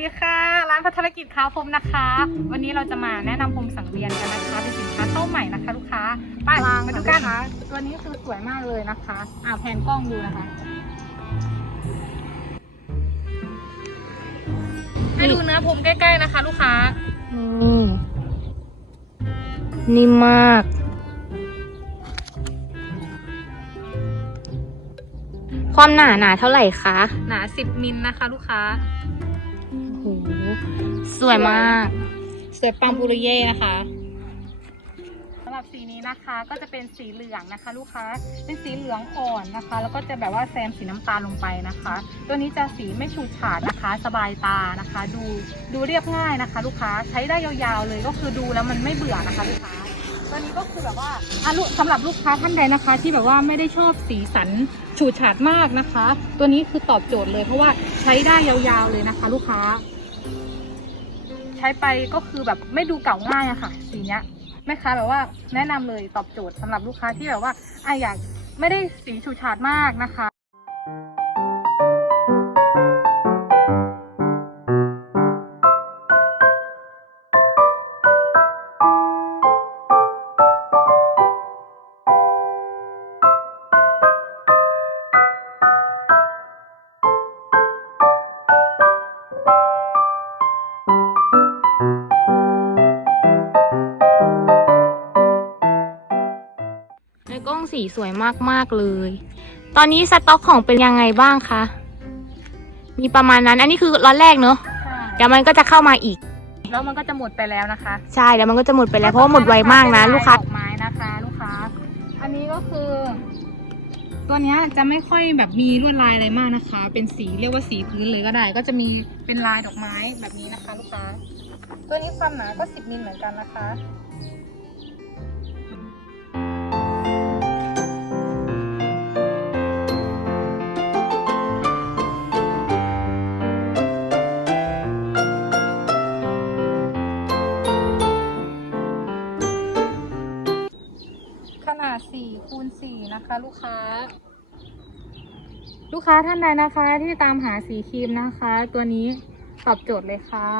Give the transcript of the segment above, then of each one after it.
ดีค่ะ ร้านพัฒนกิจค้าพรมนะคะ วันนี้เราจะมาแนะนำพรมสังเวียนกันนะคะเป็นสินค้าเข้าใหม่นะคะ ลูกค้าไปมาดูกันตัวนี้คือสวยมากเลยนะคะอ่าแผนกล้องดูนะคะ ให้ดูเนื้อพรมใกล้ ๆนะคะ ลูกค้านี่นิ่มมากความหนาหนาเท่าไหร่คะ หนา10มิลนะคะ ลูกค้าโอ้โหสวยมาก สวยปังปุริเย่นะคะสำหรับสีนี้นะคะก็จะเป็นสีเหลืองนะคะ ลูกค้าเป็นสีเหลืองอ่อนนะคะ แล้วก็จะแบบว่าแซมสีน้ำตาลลงไปนะคะ ตัวนี้จะสีไม่ฉูดฉาดนะคะ สบายตานะคะ ดูดูเรียบง่ายนะคะ ลูกค้าใช้ได้ยาวๆเลยก็คือดูแล้วมันไม่เบื่อนะคะลูกค้าตัวนี้ก็คือแบบว่าอะลูกสำหรับลูกค้าท่านใดนะคะ ที่แบบว่าไม่ได้ชอบสีสันฉูดฉาดมากนะคะ ตัวนี้คือตอบโจทย์เลยเพราะว่าใช้ได้ยาวๆเลยนะคะ ลูกค้าใช้ไปก็คือแบบไม่ดูเก่าง่ายอะค่ะ สีเนี้ยแม่ค้าแบบว่าแนะนำเลยตอบโจทย์สำหรับลูกค้าที่แบบว่าอะอยากไม่ได้สีฉูดฉาดมากนะคะ สีสวยมากๆเลย ตอนนี้สต็อกของเป็นยังไงบ้างคะ มีประมาณนั้น อันนี้คือล็อตแรกเนอะเดี๋ยวมันก็จะเข้ามาอีก แล้วมันก็จะหมดไปแล้วนะคะใช่เดี๋ยวมันก็จะหมดไปแล้วเพราะว่าหมดไวมากนะลูกค้า ดอกไม้นะคะ ลูกค้า อันนี้ก็คือ ตัวเนี้ยจะไม่ค่อยแบบมีลวดลายอะไรมากนะคะ เป็นสีเรียกว่าสีพื้นเลยก็ได้ ก็จะมีเป็นลายดอกไม้แบบนี้นะคะ ลูกค้า ตัวนี้ความหนาก็ 10มิลเหมือนกันนะคะ ขนาด4คูณ4นะคะ ลูกค้า ลูกค้าท่านใดนะคะ ที่ตามหาสีครีมนะคะ ตัวนี้ตอบโจทย์เลยค่ะ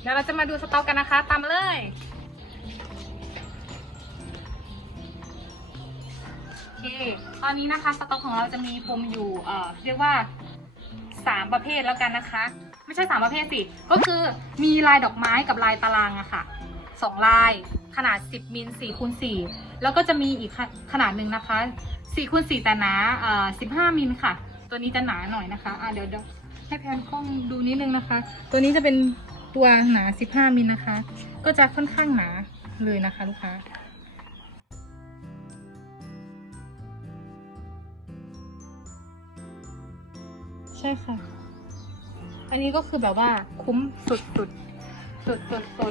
เดี๋ยวเราจะมาดูสต็อกกันนะคะ ตามมาเลยโอเคตอนนี้นะคะสต็อกของเราจะมีพรมอยู่เอ่อเรียกว่าสามประเภทแล้วกันนะคะ ไม่ใช่สามประเภทสิ ก็คือมีลายดอกไม้กับลายตารางอะค่ะสองลายขนาด 10มิล4คูณ4แล้วก็จะมีอีกขนาดหนึ่งนะคะ4คูณ4แต่หนาเอ่อ15มิลค่ะ ตัวนี้จะหนาหน่อยนะคะอะเดี๋ยวเดี๋ยวให้แพนกล้องดูนิดนึงนะคะ ตัวนี้จะเป็นตัวหนา 15มิลนะคะ ก็จะค่อนข้างหนาเลยนะคะ ลูกค้าใช่ค่ะ อันนี้ก็คือแบบว่าคุ้มสุดสุดสุดสุ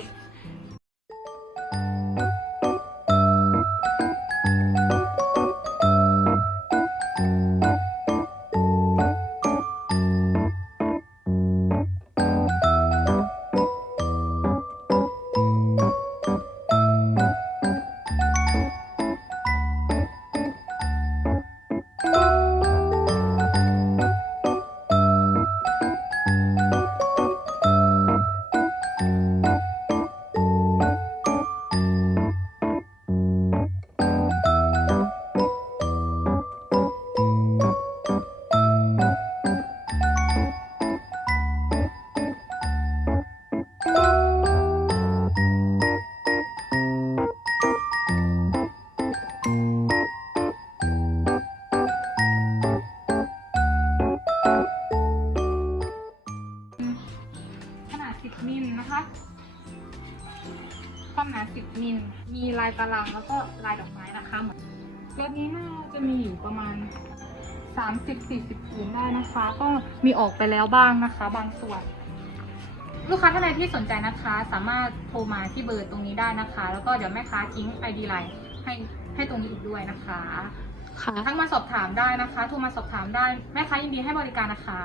10 มิลนะคะความหนา 10 มิล มีลายตารางแล้วก็ลายดอกไม้นะคะรถนี้น่าจะมีอยู่ประมาณ 30-40ผืนได้นะคะ ก็มีออกไปแล้วบ้างนะคะ บางส่วน ลูกค้าท่านใดที่สนใจนะคะ สามารถโทรมาที่เบอร์ตรงนี้ได้นะคะ แล้วก็เดี๋ยวแม่ค้าทิ้ง ID ไลน์ให้ให้ตรงนี้อีกด้วยนะคะค่ะทั้งมาสอบถามได้นะคะ โทรมาสอบถามได้ แม่ค้ายินดีให้บริการนะคะ